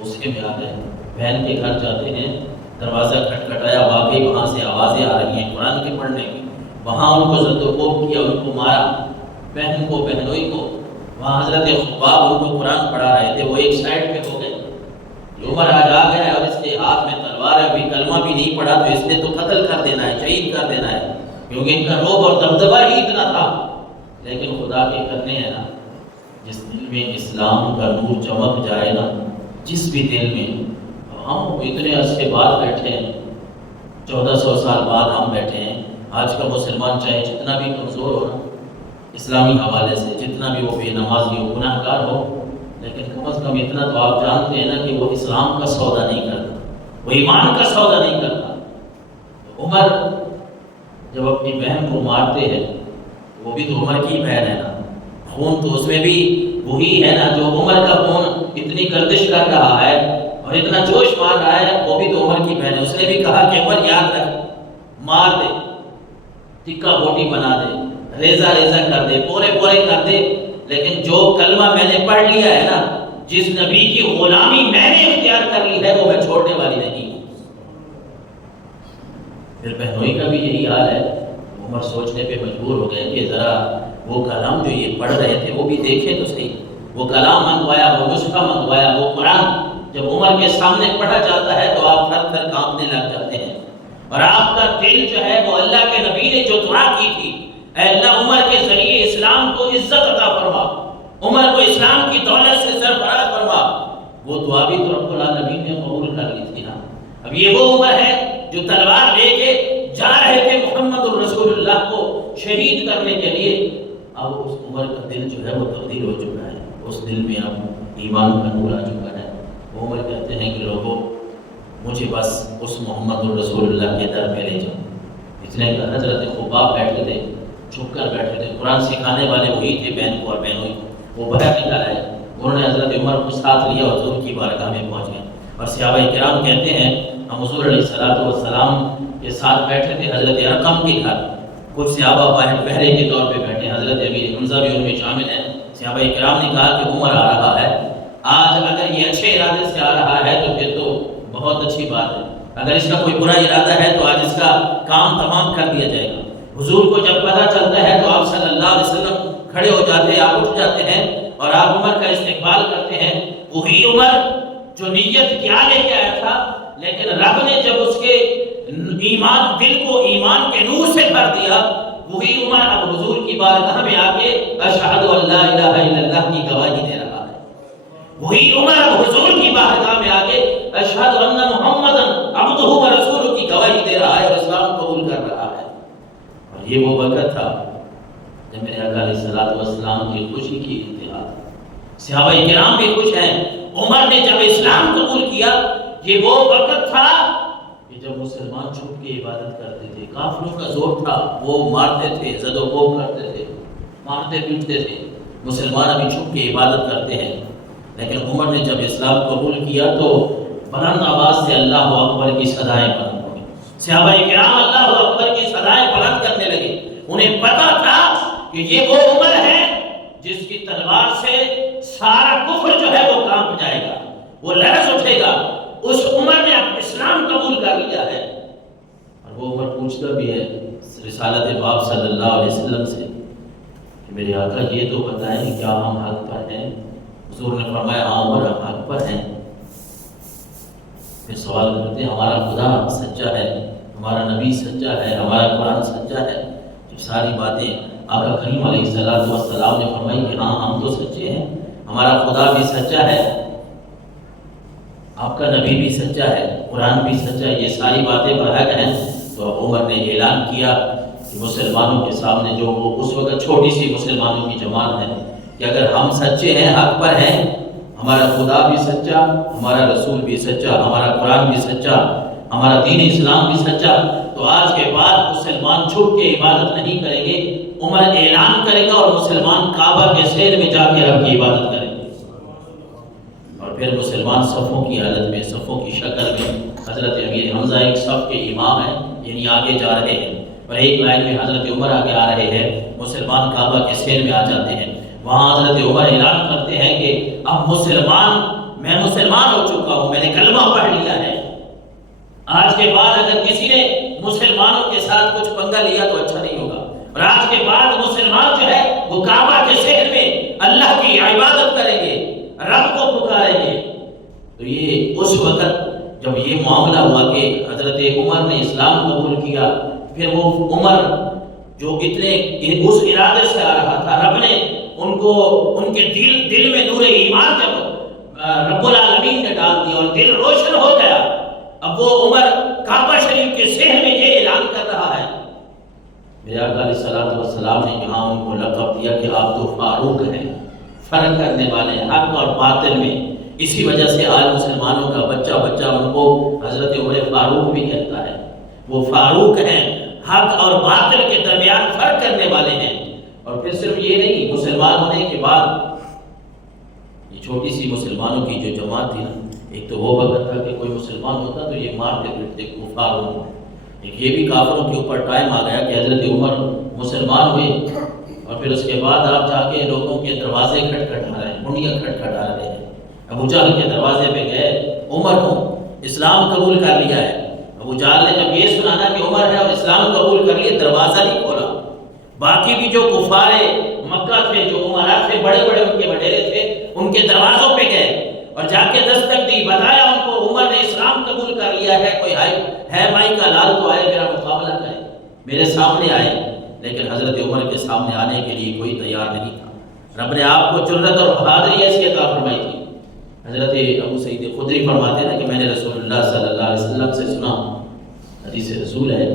غصے میں آ گئے، بہن کے گھر جاتے ہیں، دروازہ کھٹکھٹایا، واقعی وہاں سے آوازیں آ رہی ہیں قرآن کے پڑھنے کی، وہاں ان کو زد و کوب کیا، ان کو مارا، بہن کو بہنوئی کو، وہاں حضرت خباب ان کو قرآن پڑھا رہے تھے، وہ ایک سائڈ پہ ہو گئے، عمر آج آ گیا ہے اور اس کے ہاتھ میں تلوار ہے، ابھی کلمہ بھی نہیں پڑھا تو اس نے تو قتل کر دینا ہے، شہید کر دینا ہے، کیونکہ ان کا رعب اور دبدبہ ہی اتنا تھا۔ لیکن خدا کے کرنے ہیں نا، جس دل میں اسلام کا نور چمک جائے نا، جس بھی دل میں، ہم اتنے عرصے بعد بیٹھے ہیں، 1400 سال بعد ہم بیٹھے ہیں، آج کا مسلمان چاہے جتنا بھی کمزور ہو نا اسلامی حوالے سے، جتنا بھی وہ بے نمازی ہو، گناہ گار ہو، لیکن کم از کم اتنا تو آپ جانتے ہیں نا کہ وہ اسلام کا سودا نہیں کرتا، وہ ایمان کا سودا نہیں کرتا۔ تو عمر جب اپنی بہن کو مارتے ہیں، وہ بھی تو عمر کی بہن ہے نا، خون تو اس میں بھی وہی ہے نا جو عمر کا خون اتنی گردش کر رہا ہے اور اتنا جوش مار رہا ہے، وہ بھی تو عمر کی بہن ہے۔ اس نے بھی کہا کہ عمر یاد رکھ، مار دے، ٹکا بوٹی بنا دے، ریزہ ریزہ کر دے، پورے پورے کر دے، لیکن جو کلمہ میں نے پڑھ لیا ہے نا، جس نبی کی غلامی میں نے اختیار کر لی ہے، وہ میں چھوڑنے والی نہیں ہوں۔ پھر بہنوئی کا بھی یہی حال ہے، عمر سوچنے پہ مجبور ہو گئے کہ ذرا وہ کلام جو یہ پڑھ رہے تھے وہ بھی دیکھیں تو صحیح، وہ کلام منگوایا، وہ نسخہ منگوایا، وہ قرآن جب عمر کے سامنے پڑھا جاتا ہے تو آپ تھر تھر کانپنے لگ جاتے ہیں، اور آپ کا دل جو ہے وہ اللہ کے نبی نے جو دعا کی تھی، اے اللہ عمر کے ذریعے اسلام کو عزت عطا فرما، عمر کو اسلام کی دولت سے سرفراز فرما، وہ دعا بھی تو رب العالمین نے قبول کر لی تھی نا۔ اب یہ وہ عمر ہے جو تلوار لے کے جا رہے تھے محمد الرسول اللہ کو شہید کرنے کے لیے، اب اس عمر کا دل جو ہے وہ تبدیل ہو چکا ہے، اس دل میں اب ایمان کا نور آ چکا ہے۔ وہ عمر کہتے ہیں کہ لوگوں مجھے بس اس محمد الرسول اللہ کے در پہ لے جاؤ۔ اس نے کہا، حضرت خباب بیٹھے تھے، چھپ کر بیٹھے تھے، قرآن سکھانے والے وہی تھے، بہن کو اور بہنوئی کو، وہ باہر نکل آئے، انہوں نے حضرت عمر کو ساتھ لیا اور حضور کی بارگاہ میں پہنچ گئے، اور صحابہ کرام کہتے ہیں ہم حضور علیہ السلام کے ساتھ بیٹھے تھے حضرت ارقم کے گھر، کچھ صحابہ باہر پہرے کے طور پہ بیٹھے، حضرت امیر حمزہ بھی ان میں شامل ہیں۔ صحابہ کرام نے کہا کہ عمر آ رہا ہے، آج اگر یہ اچھے ارادے سے آ رہا ہے تو پھر تو بہت اچھی بات ہے، اگر اس کا کوئی برا ارادہ ہے تو آج اس کا کام تمام کر دیا جائے گا۔ حضور کو جب پتہ چلتا ہے تو آپ صلی اللہ علیہ وسلم کھڑے ہو جاتے ہیں، آپ اٹھ جاتے ہیں اور آپ عمر کا استقبال کرتے ہیں۔ وہی عمر جو نیت کیا لے کے آیا تھا، لیکن رب نے جب اس کے ایمان، دل کو ایمان کے نور سے بھر دیا، وہی عمر اب حضور کی بارگاہ میں آ کے اشہد ان لا الہ الا اللہ کی گواہی دے رہا ہے۔ وہی عمر اب حضور کی بارگاہ میں آ کے اشہد ان محمدن عبدہ و رسولہ کی گواہی دے رہا ہے اور اسلام قبول کر رہا ہے۔ اور یہ وہ وقت تھا جب میرے آقا علیہ السلام کی خوشی کی انتہا تھی، صحابہ کرام بھی خوش ہیں، عمر نے جب اسلام قبول کیا، یہ وہ وقت تھا کہ جب مسلمان چھپ کے عبادت کرتے تھے، کافروں کا زور تھا، وہ مارتے تھے، زد و کوب کرتے تھے، مارتے پیٹتے تھے، مسلمان ابھی چھپ کے عبادت کرتے ہیں، لیکن عمر نے جب اسلام قبول کیا تو بلند آواز سے اللہ اکبر کی صدائیں بلند ہو گئی، صحابہ کرام اللہ اکبر کی صدائیں بلند کرنے لگے، انہیں پتا تھا کہ یہ وہ عمر ہے جس کی تلوار سے سارا کفر جو ہے وہ کانپ جائے گا، وہ لرز اٹھے گا، اس عمر نے اب اسلام قبول کر لیا ہے۔ اور وہ عمر پوچھتا بھی ہے رسالت باب صلی اللہ علیہ وسلم سے کہ میرے آقا یہ تو بتائیں کیا ہم حق پر ہیں؟ حضور نے فرمایا ہاں عمر ہم حق پر ہیں۔ پھر سوال کرتے ہیں ہمارا خدا سچا ہے، ہمارا نبی سچا ہے، ہمارا قرآن سچا ہے؟ جب ساری باتیں آقا کریم علیہ السلام نے فرمائی کہ ہاں ہم تو سچے ہیں، ہمارا خدا بھی سچا ہے، آپ کا نبی بھی سچا ہے، قرآن بھی سچا ہے، یہ ساری باتیں برحق ہیں، تو عمر نے اعلان کیا کہ مسلمانوں کے سامنے جو وہ اس وقت چھوٹی سی مسلمانوں کی جماعت ہے کہ اگر ہم سچے ہیں، حق پر ہیں، ہمارا خدا بھی سچا، ہمارا رسول بھی سچا، ہمارا قرآن بھی سچا، ہمارا دین اسلام بھی سچا، تو آج کے بعد مسلمان چھپ کے عبادت نہیں کریں گے، عمر اعلان کرے گا اور مسلمان کعبہ کے سیر میں جا کے رب کی عبادت کریں گے۔ اور پھر مسلمان صفوں کی حالت میں، صفوں کی شکل میں، حضرت امیر حمزہ ایک صف کے امام ہیں، یعنی آگے جا رہے ہیں، اور ایک لائن میں حضرت عمر آگے آ رہے ہیں، مسلمان کعبہ کے سیر میں آ جاتے ہیں، وہاں حضرت عمر اعلان کرتے ہیں کہ اب مسلمان، میں مسلمان ہو چکا ہوں، میں نے کلمہ پڑھ لیا ہے، آج کے بعد اگر کسی نے مسلمانوں کے ساتھ کچھ پنگا لیا تو اچھا نہیں ہوگا، اور آج کے بعد مسلمان جو ہے وہ کعبہ کے شہر میں اللہ کی عبادت کریں گے، رب کو پکاریں گے۔ تو یہ اس وقت جب یہ معاملہ ہوا کہ حضرت عمر نے اسلام قبول کیا، پھر وہ عمر جو اتنے اس ارادے سے آ رہا تھا، رب نے ان کو ان کے دل میں نور ایمان جب رب العالمین نے ڈال دیا اور دل روشن ہو گیا، اب وہ عمر کعبہ شریف کے شہر میں یہ اعلان کر رہا ہے۔ میرے آقا علیہ الصلوۃ والسلام نے یہاں ان کو لقب دیا کہ آپ تو فاروق ہیں، فرق کرنے والے ہیں حق اور باطل میں۔ اسی وجہ سے آج مسلمانوں کا بچہ ان کو حضرت عمر فاروق بھی کہتا ہے، وہ فاروق ہیں، حق اور باطل کے درمیان فرق کرنے والے ہیں۔ اور پھر صرف یہ نہیں، مسلمان ہونے کے بعد یہ چھوٹی سی مسلمانوں کی جو جماعت تھی نا، ایک تو وہ وقت تھا کہ کوئی مسلمان ہوتا تو یہ مارتے پیٹتے کفار ہوں، ایک یہ بھی کافروں کے اوپر ٹائم آ گیا کہ حضرت عمر مسلمان ہوئے، اور پھر اس کے بعد آپ جا کے لوگوں کے دروازے کھٹکھٹا رہے ہیں، کنڈیاں کھٹکھٹا رہے ہیں۔ ابو جہل کے دروازے پہ گئے، عمر ہوں، اسلام قبول کر لیا ہے۔ ابو جہل نے جب یہ سنانا کہ عمر ہے اور اسلام قبول کر لیا، دروازہ نہیں کھولا۔ باقی بھی جو کفار مکہ تھے، جو عمرا تھے، بڑے بڑے ان کے وڈیرے تھے، ان کے دروازوں پہ گئے اور جا کے دستک دی، بتایا ان کو عمر نے اسلام قبول کر لیا ہے، کوئی ہے مائی کا لال تو آئے میرا مقابلہ کرے، میرے سامنے آئے۔ لیکن حضرت عمر کے سامنے آنے کے لیے کوئی تیار نہیں تھا۔ رب نے آپ کو جرأت اور بہادری ایسی عطا فرمائی تھی۔ حضرت ابو سعید خدری فرماتے ہیں کہ میں نے رسول اللہ صلی اللہ علیہ وسلم سے سنا، حدیث رسول ہے،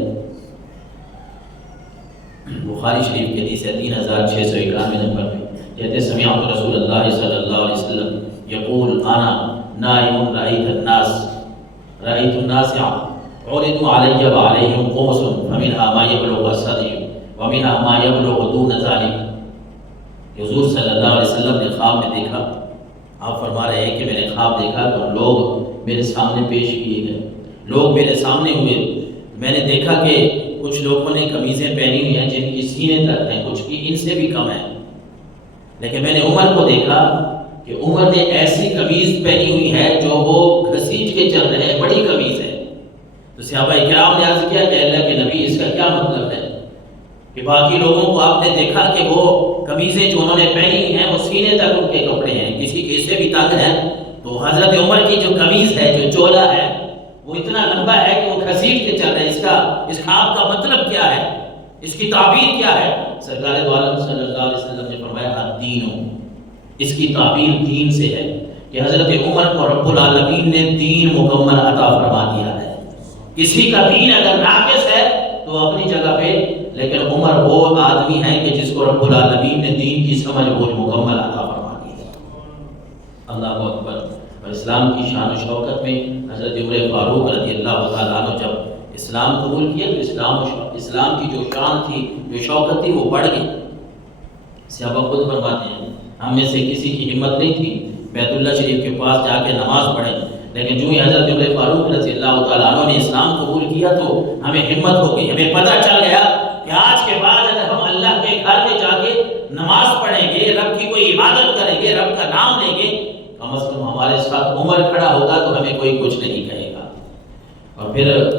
بخاری شریف کی حدیث ہے 3691 نمبر پہ، کہتے سمعت رسول اللہ صلی اللہ علیہ وسلم یقول انا نائم رأیت الناس عرضوا علی وعلیہم قمص فمنها ما یبلغ الثدی ومنها ما یبلغ دون ذلك۔ حضور صلی اللہ علیہ وسلم نے خواب میں دیکھا، آپ فرما رہے ہیں کہ میں نے خواب دیکھا تو لوگ میرے سامنے پیش کیے گئے، لوگ میرے سامنے ہوئے، میں نے دیکھا کہ کچھ لوگوں نے قمیضیں پہنی ہوئی ہیں جن کی سینے تک ہیں، کچھ کی ان سے بھی کم ہیں، لیکن میں نے عمر کو دیکھا کہ عمر نے ایسی قمیض پہنی ہوئی ہے جو وہ گھسیٹ کے چل رہے ہیں، بڑی قمیض ہے۔ تو صحابہ کرام نے عرض کیا کہ اللہ کے نبی اس کا کیا مطلب ہے کہ باقی لوگوں کو آپ نے دیکھا کہ وہ قمیضیں جو انہوں نے پہنی ہوئی ہیں وہ سینے تک ان کے کپڑے ہیں، کسی کے سے بھی تنگ ہیں، تو حضرت عمر کی جو قمیض ہے، جو چولا ہے، وہ اتنا لمبا ہے کہ وہ گھسیٹ کے چل رہے ہیں۔ اس خواب کا مطلب کیا ہے، اس کی تعبیر کیا ہے؟ سرکار دو عالم صلی اللہ علیہ وسلم نے فرمایا الدین، اس کی تعبیر دین سے ہے کہ حضرت عمر کو رب العالمین نے دین مکمل عطا فرما دیا ہے۔ کسی کا دین اگر ناقص ہے تو اپنی جگہ پہ، لیکن عمر وہ آدمی ہے کہ جس کو رب العالمین نے دین کی سمجھ وہ مکمل عطا فرما دی ہے۔ اللہ اکبر۔ اور اسلام کی شان و شوکت میں حضرت عمر فاروق رضی اللہ تعالیٰ عنہ جب اسلام قبول کیا تو اسلام کی جو شان تھی، جو شوکت تھی، وہ بڑھ گئی۔ صحابہ خود فرماتے ہیں ہم میں سے کسی کی ہمت نہیں تھی بیت اللہ شریف کے پاس جا کے نماز پڑھیں، لیکن جو ہی حضرت عمر فاروق رضی اللہ تعالیٰ عنہ نے اسلام قبول کیا تو ہمیں ہمت ہو گئی، ہمیں پتہ چل گیا کہ آج کے بعد اگر ہم اللہ کے گھر میں جا کے نماز پڑھیں گے، رب کی کوئی عبادت کریں گے، رب کا نام لیں گے، کم از کم ہمارے ساتھ عمر کھڑا ہوگا تو ہمیں کوئی کچھ نہیں کہے گا۔ اور پھر